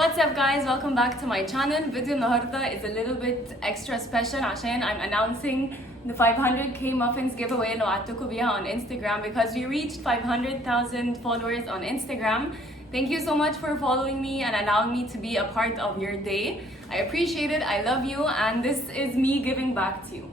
What's up guys, welcome back to my channel. فيديو النهاردة is a little bit extra special عشان I'm announcing the 500k muffins giveaway اللي وعدتكم بيها on Instagram because we reached 500,000 followers on Instagram. Thank you so much for following me and allowing me to be a part of your day. I appreciate it, I love you, and this is me giving back to you.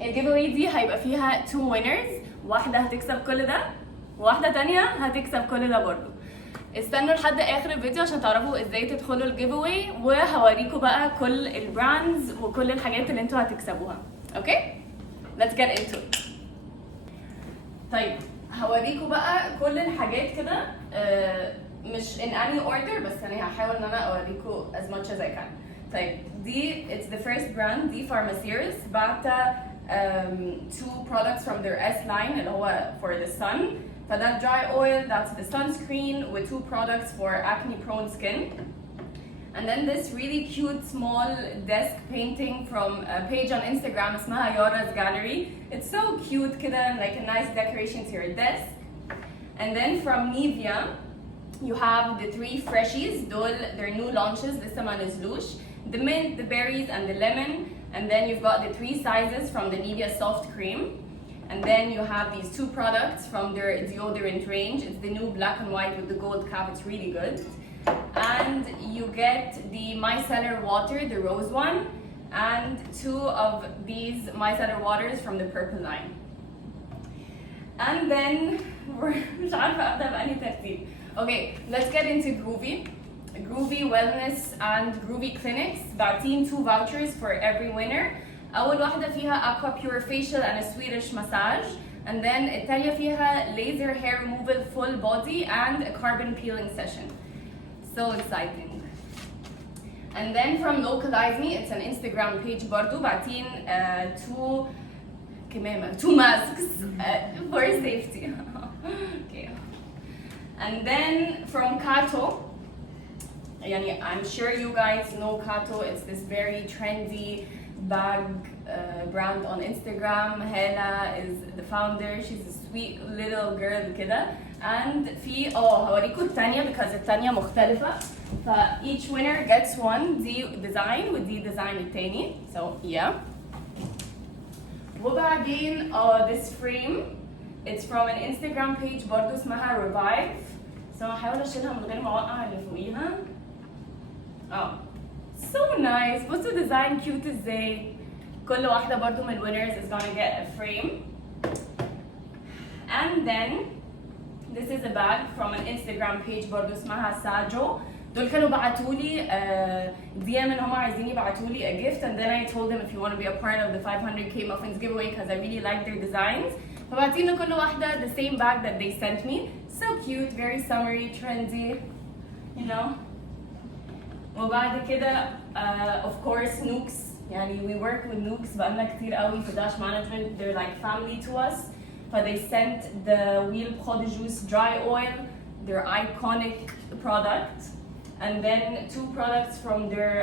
الجيفاواي دي هيبقى فيها 2 winners، واحدة هتكسب كل ده وواحدة تانية هتكسب كل ده برضه. استنوا لحد اخر الفيديو عشان تعرفوا ازاي تدخلوا الجيفاواي، وهوريكم بقى كل البراندز وكل الحاجات اللي انتوا هتكسبوها. اوكي؟ Let's get into it. طيب هوريكم بقى كل الحاجات كده مش in any order، بس انا هحاول ان انا اوريكم as much as I can. طيب دي it's the first brand، دي Pharmaceres بعتة 2 products from their S line اللي هو for the sun. فده dry oil, that's the sunscreen with 2 products for acne prone skin. And then this really cute small desk painting from a page on Instagram اسمها Yara's Gallery. It's so cute كده and like a nice decoration to your desk. And then from Nivea you have the 3 freshies, دول their new launches لسه ما نزلوش. The mint, the berries and the lemon. And then you've got the 3 sizes from the Nivea soft cream. And then you have these 2 products from their deodorant range. It's the new black and white with the gold cap. It's really good. And you get the micellar water, the rose one, and 2 of these micellar waters from the purple line. And then مش عارفة أبدأ بأنهي ترتيب. Okay, let's get into Groovy. Groovy Wellness and Groovy Clinics. باعتين 2 vouchers for every winner. أول واحدة فيها Aqua Pure Facial and a Swedish massage, and then التانية فيها laser hair removal full body and a carbon peeling session. So exciting. And then from Localize Me, it's an Instagram page برضو بعتين 2 masks for safety. Okay. And then from Kato, يعني I'm sure you guys know Kato. It's this very trendy bag brand on Instagram. Hela is the founder. She's a sweet little girl كده. And في هوريكم التانية because التانية مختلفة. ف each winner gets one. دي design ودي design التاني. So yeah. وبعدين this frame. It's from an Instagram page برضو اسمها Revive. So هحاول اشيلها من غير ما اوقع اللي فوقيها. So nice. بصوا design cute ازاي. كل واحدة برضو من winners is gonna get a frame. And then this is a bag from an Instagram page برضو اسمها Sajo. دول كانوا بعتولي DM ان هم عايزين يبعتولي a gift, and then I told them if you want to be a part of the 500k muffins giveaway because I really like their designs. فبعتين كل واحدة the same bag that they sent me. So cute, very summery, trendy, you know. وبعد كده of course Nooks. يعني we work with Nooks بقالنا كتير قوي في Dash Management. They're like family to us. They sent the Wheel Pro de Juice dry oil, their iconic product, and then 2 products from their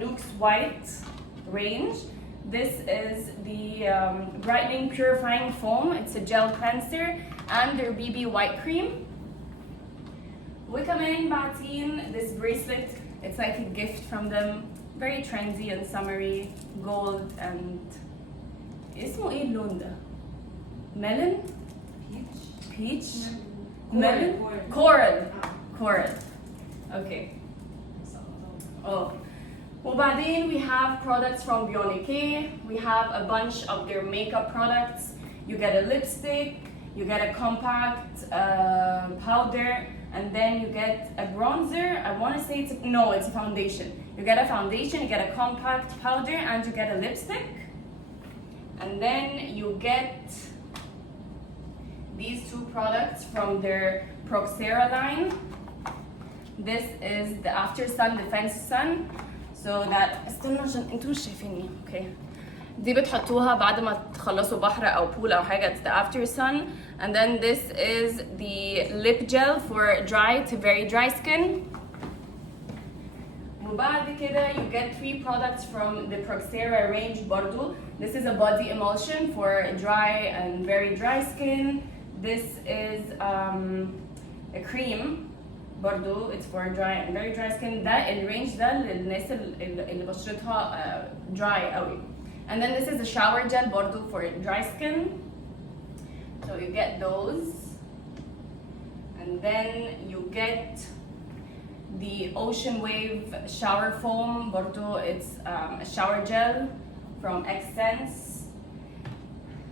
Nooks White range. This is the brightening purifying foam. It's a gel cleanser, and their BB white cream. وكمان بعتين this bracelet. It's like a gift from them. Very trendy and summery, gold and اسمه ايه اللون ده؟ Melon? Peach? Melon? Coral. Okay. Oh. وبعدين we have products from Bionike. We have a bunch of their makeup products. You get a lipstick, you get a compact powder, and then you get a bronzer. I want to say it's a foundation. You get a foundation, you get a compact powder, and you get a lipstick. And then you get these 2 products from their Proxera line. This is the After Sun Defense Sun. So that استنوا عشان انتوا مش شايفيني. Okay. دي بتحطوها بعد ما تخلصوا بحر أو pool أو حاجة. It's the After Sun. And then this is the lip gel for dry to very dry skin. وبعد كده you get 3 products from the Proxera range برضو. This is a body emulsion for dry and very dry skin. This is a cream برضو it's for dry and very dry skin. ده الرينج ده للناس اللي بشرتها dry قوي. And then this is a shower gel برضو for dry skin. So you get those. And then you get the Ocean Wave shower foam برضو it's a shower gel from Xsense.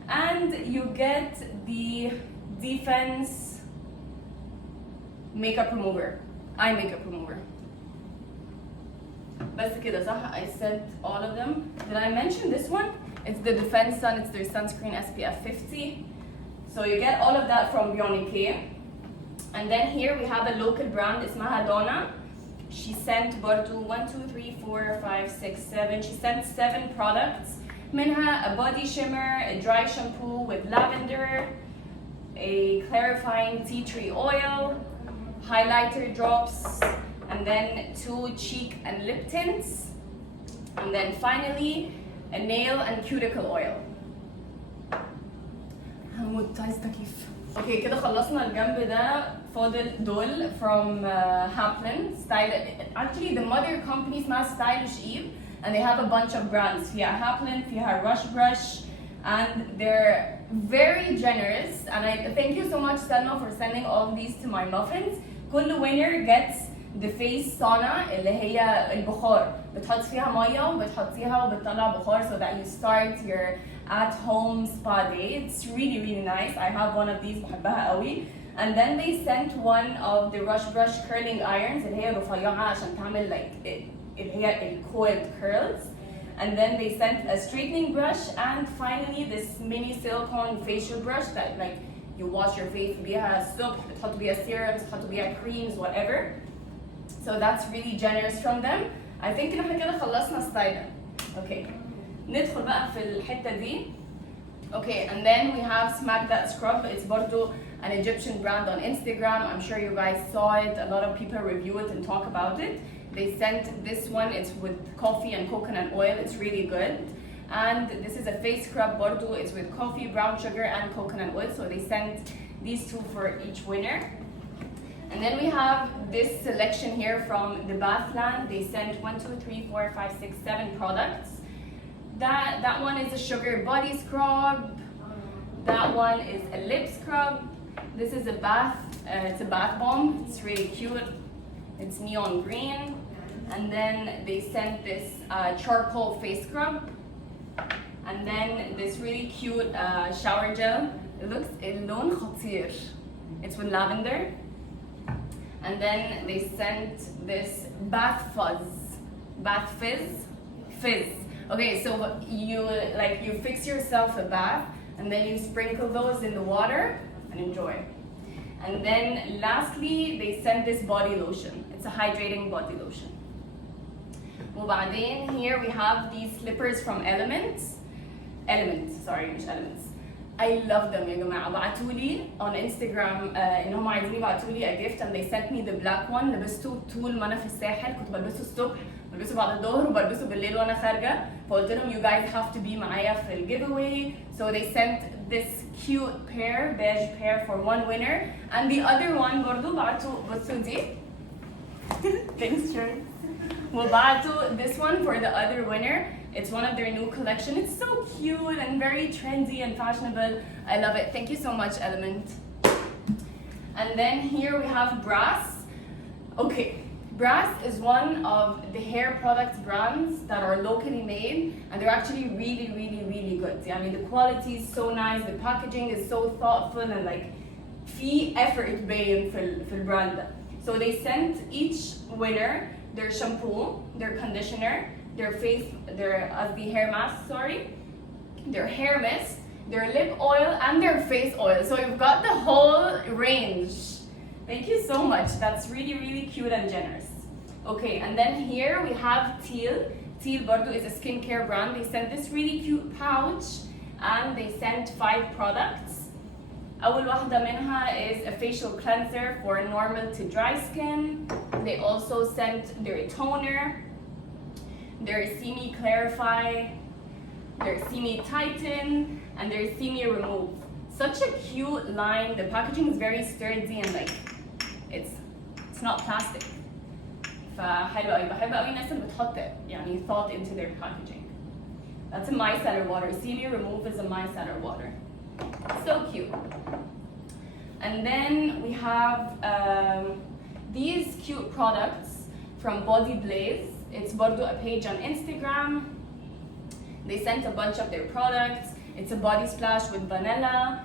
And you get the Defense makeup remover, eye makeup remover. بس كده صح? I said all of them. Did I mention this one? It's the Defense Sun, it's their sunscreen SPF 50. So you get all of that from Bionic. And then here we have a local brand, اسمها Donna. She sent برضو 1, 2, 3, 4, 5, 6, 7. She sent 7 products. منها a body shimmer, a dry shampoo with lavender, a clarifying tea tree oil, highlighter drops, and then 2 cheek and lip tints, and then finally a nail and cuticle oil. هموت عايز تكييف. اوكي كده خلصنا الجنب ده. فاضل دول from Haplin style. Actually the mother company اسمها Stylish Eve and they have a bunch of brands. فيها Haplin, فيها Rush Brush, and they're very generous. And I thank you so much Selma for sending all of these to my muffins. كل winner gets the face sauna اللي هي البخار. بتحط فيها ميه وبتحطيها وبتطلع بخار so that you start your at home spa day. It's really really nice. I have one of these بحبها قوي. And then they sent one of the Rush Brush curling irons اللي هي رفيعة عشان تعمل like اللي هي coiled curls. And then they sent a straightening brush and finally this mini silicone facial brush that like you wash your face بيها الصبح بتحط بيها serums بتحط بيها creams whatever. So that's really generous from them. I think إن احنا كده خلصنا ستايلنا. Okay. ندخل بقى في الحتة دي. Okay, and then we have Smack That Scrub. It's برضو an Egyptian brand on Instagram. I'm sure you guys saw it. A lot of people review it and talk about it. They sent this one. It's with coffee and coconut oil. It's really good. And this is a face scrub برضو. It's with coffee, brown sugar, and coconut oil. So they sent these 2 for each winner. And then we have this selection here from the Bathland. They sent 1, 2, 3, 4, 5, 6, 7 products. That one is a sugar body scrub. That one is a lip scrub. This is a bath. It's a bath bomb. It's really cute. It's neon green. And then they sent this charcoal face scrub. And then this really cute shower gel. It looks اللون خطير. It's with lavender. And then they sent this bath fizz. Okay, so you fix yourself a bath and then you sprinkle those in the water and enjoy. And then lastly, they sent this body lotion. It's a hydrating body lotion. وبعدين here we have these slippers from Elements, مش Elements. I love them يا جماعة. بعتولي on Instagram إنهم عايزين يبعتولي a gift and they sent me the black one. لبسته طول ما أنا في الساحل. كنت بلبسه الصبح بلبسه بعد الظهر وبلبسه بالليل وأنا خارجة. فقلت لهم you guys have to be معايا في ال giveaway. So they sent this cute beige pair for one winner. And the other one برضو بعتوا بصوا دي. Thanks Sharon. وبعتوا this one for the other winner. It's one of their new collection. It's so cute and very trendy and fashionable. I love it. Thank you so much, Element. And then here we have Brass. Okay, Brass is one of the hair products brands that are locally made and they're actually really, really, really good. I mean, the quality is so nice. The packaging is so thoughtful and like في effort باين في الbrand. So they sent each winner their shampoo, their conditioner, their hair mask, their hair mist, their lip oil, and their face oil. So you've got the whole range. Thank you so much. That's really, really cute and generous. Okay, and then here we have Teal. Teal برضو is a skincare brand. They sent this really cute pouch and they sent 5 products. أول واحدة منها is a facial cleanser for normal to dry skin. They also sent their toner, their See-Me Clarify, their See-Me Tighten, and their See-Me Remove. Such a cute line. The packaging is very sturdy and like it's it's not plastic. فحلو قوي، بحب قوي الناس اللي بتحط يعني thought into their packaging. That's a micellar water. Celiac Remove is a micellar water. So cute. And then we have these cute products from Body Blaze. It's برضو a page on Instagram. They sent a bunch of their products. It's a body splash with vanilla,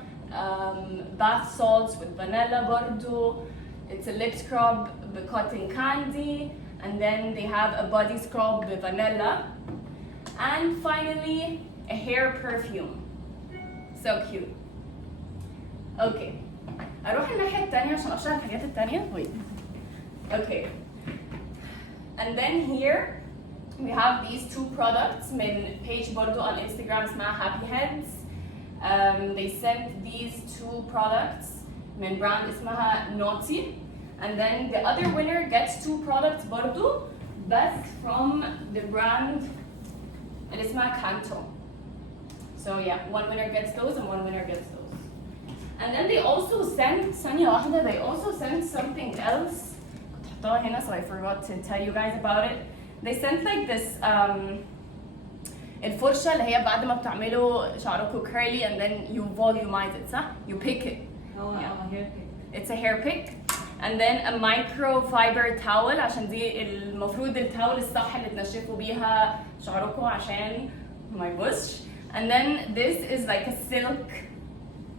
bath salts with vanilla برضو. It's a lip scrub with cotton candy, and then they have a body scrub with vanilla. And finally, a hair perfume. So cute. Okay. أروح الناحية التانية عشان أشرح الحاجات التانية. Wait. Okay. And then here we have these two products من page برضو on Instagram اسمها Happy Heads. They sent these two products من brand اسمها Naughty. And then the other winner gets two products برضو best from the brand اللي اسمها Kanto. So yeah, one winner gets those and one winner gets those. And then they also sent ثانية واحدة, they also sent something else. كنت حطاها هنا so I forgot to tell you guys about it. They sent like this الفرشة اللي هي بعد ما بتعملوا شعركم curly and then you volumize it, صح؟ You pick it. Oh, yeah. Hair pick. It's a hair pick. And then a microfiber towel عشان دي المفروض التاول الصح اللي تنشفوا بيها شعركم عشان ما يبوظش. And then this is like a silk,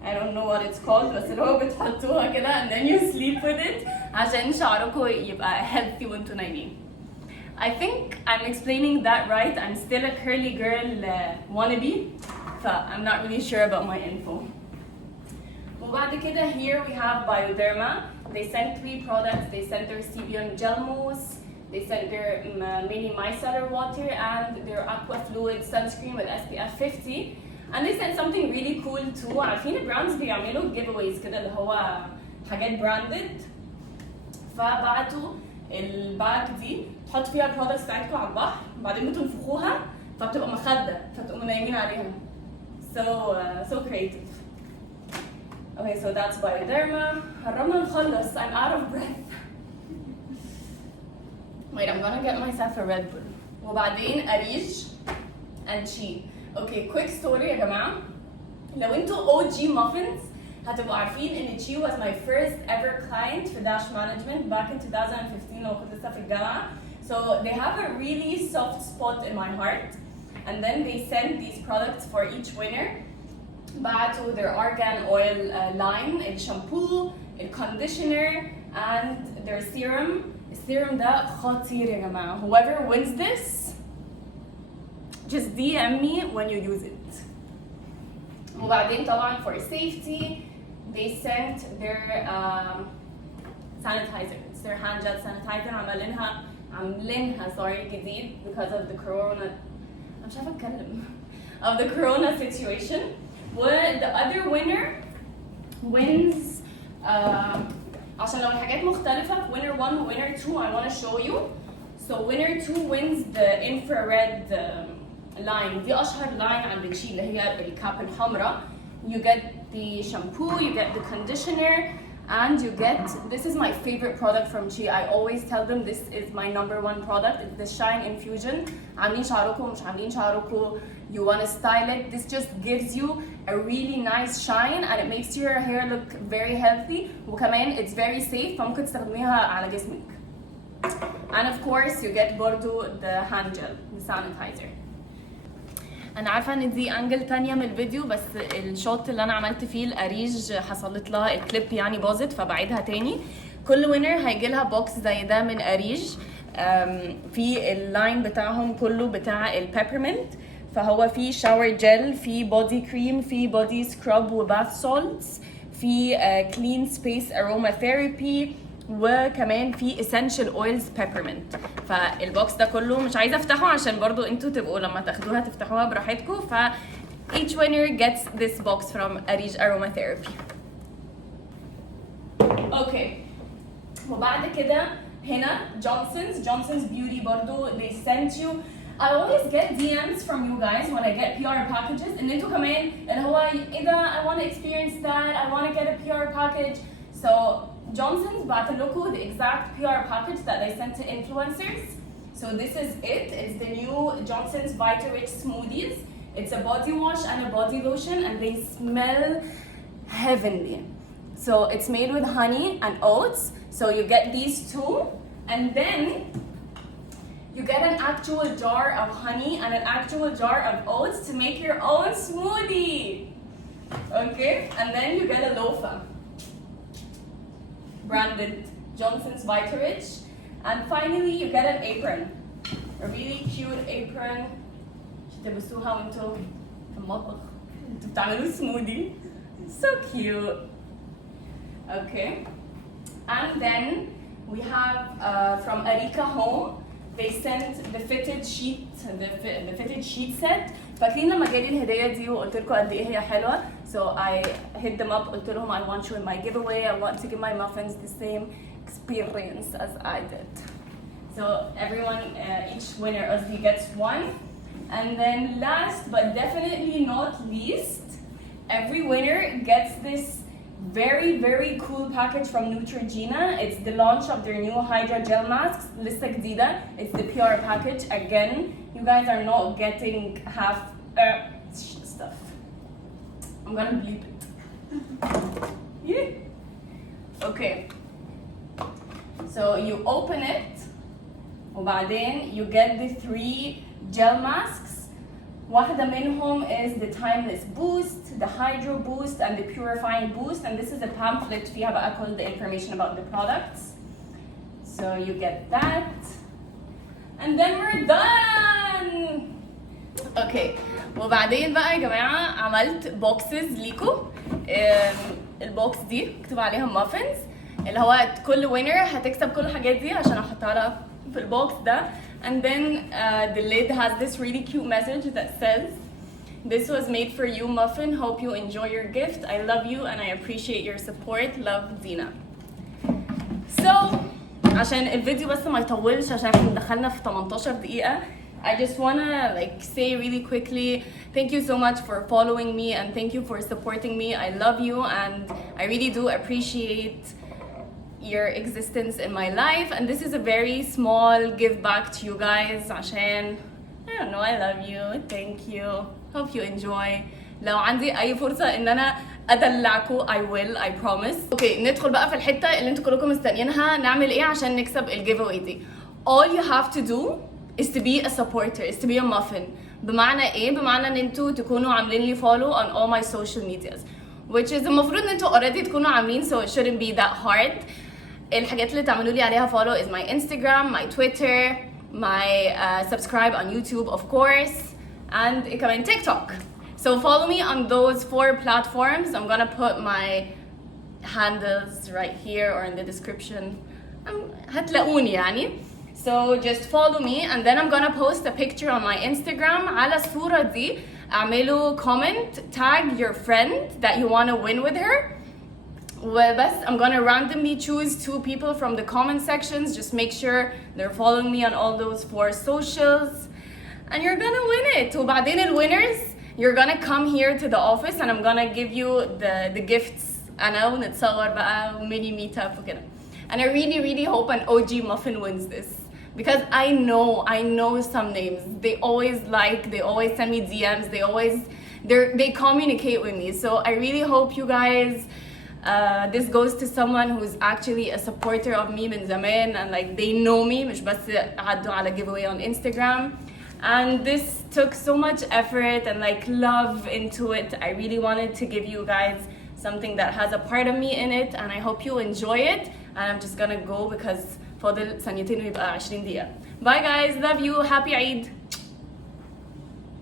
I don't know what it's called, بس اللي هو بتحطوها كده and then you sleep with it عشان شعركم يبقى healthy وانتوا نايمين. I think I'm explaining that right. I'm still a curly girl wannabe, so I'm not really sure about my info. وبعد كده here we have Bioderma. They sent 3 products. They sent their Sebium Gel Mousse, they sent their mini micellar water, and their Aqua Fluid sunscreen with SPF 50. And they sent something really cool too. عارفين البراندز بيعملوا giveaways كده اللي هو حاجات branded. فبعتوا الباك دي تحط فيها البرودكتس بتاعتكم على البحر، بعدين بتنفخوها فبتبقى مخدة فتقوموا نايمين عليها. So creative. Okay, so that's Bioderma. قربنا نخلص. I'm out of breath. Wait, I'm gonna get myself a Red Bull. وبعدين أريج and Chi. Okay, quick story يا جماعة. لو انتوا OG muffins هتبقوا عارفين ان Chi was my first ever client for Dash Management back in 2015 وكنت لسه في الجامعة. So they have a really soft spot in my heart. And then they sent these products for each winner. بعتوا their argan oil line, الشامبو, الconditioner, and their serum. السيروم ده خطير يا جماعة. Whoever wins this, just DM me when you use it. وبعدين طبعا for safety, they sent their sanitizer. It's their hand gel sanitizer. عاملينها sorry جديد because of the corona. I'm مش عارفة أتكلم. Of the corona situation. Well, the other winner wins. عشان لو الحاجات مختلفة winner 1 و winner 2 I want to show you. So winner 2 wins the infrared line. دي أشهر line عند Chi اللي هي بالكاب الحمراء. You get the shampoo, you get the conditioner, and you get, this is my favorite product from Chi. I always tell them this is my #1 product. It's the Shine Infusion. عاملين شعركم مش عاملين شعركم, you want to style it. This just gives you a really nice shine and it makes your hair look very healthy. وكمان it's very safe فممكن تستخدميها على جسمك. And of course you get برضو the hand gel, the sanitizer. انا عارفه ان دي انجل تانية من الفيديو بس الشوت اللي انا عملت فيه الاريج حصلت لها الكليب يعني باظت فبعيدها تاني. كل وينر هيجي لها بوكس زي ده من اريج في اللاين بتاعهم كله بتاع البيبرمنت. فهو في شاور جل، في بودي كريم، في بودي سكراب وباث سولتس، في كلين سبيس اروما ثيرابي، وكمان في essential oils peppermint. فالبوكس ده كله مش عايزه افتحه عشان برضو انتوا تبقوا لما تاخدوها تفتحوها براحتكم. ف each winner gets this box from Arij Aromatherapy. Okay. وبعد كده هنا Johnson's Beauty برضو they sent you. I always get DMs from you guys when I get PR packages ان انتوا كمان اللي هو ايه ده I want to experience that, I want to get a PR package. So Johnson's بعت لكم the exact PR package that they sent to influencers. So this is it. It's the new Johnson's Vita-Rich Smoothies. It's a body wash and a body lotion, and they smell heavenly. So it's made with honey and oats. So you get these two, and then you get an actual jar of honey and an actual jar of oats to make your own smoothie. Okay? And then you get a loafa. Branded Johnson's Vita-Rich. And finally, you get an apron. A really cute apron. تلبسوها وانتوا في المطبخ. انتوا بتعملوا smoothie. So cute. Okay. And then we have from Arika Home. They sent the fitted sheet, the fitted sheet set. فاكرين لما جالي الهدية دي وقلت لكم قد ايه هي حلوة. So I hit them up. قلت لهم I want you in my giveaway. I want to give my muffins the same experience as I did. So everyone, each winner gets one. And then last but definitely not least, every winner gets this very, very cool package from Neutrogena. It's the launch of their new Hydra Gel Masks, لسه جديدة. It's the PR package. Again, you guys are not getting half stuff. I'm gonna bleep it. Yeah. Okay. So you open it, وبعدين you get the 3 gel masks. واحدة منهم is the Timeless Boost, the Hydro Boost, and the Purifying Boost. And this is a pamphlet فيها بقى all the information about the products. So you get that. And then we're done! Okay. وبعدين بقى يا جماعة عملت boxes ليكو. البوكس دي مكتوب عليها muffins. اللي هو كل winner هتكسب كل الحاجات دي عشان احطها لها في البوكس ده. And then the lid has this really cute message that says, "This was made for you, Muffin. Hope you enjoy your gift. I love you and I appreciate your support. Love, Dina." So, عشان الفيديو بس ما يطولش عشان احنا دخلنا في 18 دقيقة. I just wanna say really quickly, thank you so much for following me and thank you for supporting me. I love you and I really do appreciate your existence in my life, and this is a very small give back to you guys عشان I don't know, I love you, thank you, hope you enjoy. لو عندي اي فرصة ان انا ادلعكم I will, I promise. اوكي ندخل بقى في الحتة اللي انتوا كلكم مستنيينها. نعمل ايه عشان نكسب الجيف اواي دي؟ All you have to do is to be a supporter, is to be a muffin. بمعنى ايه؟ بمعنى ان انتوا تكونوا عاملين لي follow on all my social medias, which is المفروض ان انتوا already تكونوا عاملين, so it shouldn't be that hard. الحاجات اللي تعملوا لي عليها follow is my Instagram, my Twitter, my subscribe on YouTube of course, and كمان TikTok. So follow me on those 4 platforms. I'm gonna put my handles right here or in the description. هتلاقوني يعني. So just follow me and then I'm gonna post a picture on my Instagram. على الصورة دي اعملوا comment, tag your friend that you wanna win with her. وبس I'm gonna randomly choose 2 people from the comment sections. Just make sure they're following me on all those 4 socials and you're gonna win it. وبعدين الwinners, you're gonna come here to the office and I'm gonna give you the gifts. أنا ونتصور بقى mini meetup وكده. And I really, really hope an OG muffin wins this. Because I know some names. They always send me DMs. They communicate with me. So I really hope you guys, this goes to someone who's actually a supporter of me من زمان and they know me مش بس عدوا على giveaway on Instagram. And this took so much effort and love into it. I really wanted to give you guys something that has a part of me in it and I hope you enjoy it. And I'm just gonna go because فاضل ثانيتين ويبقى 20 دقيقة. Bye guys, love you, happy Eid.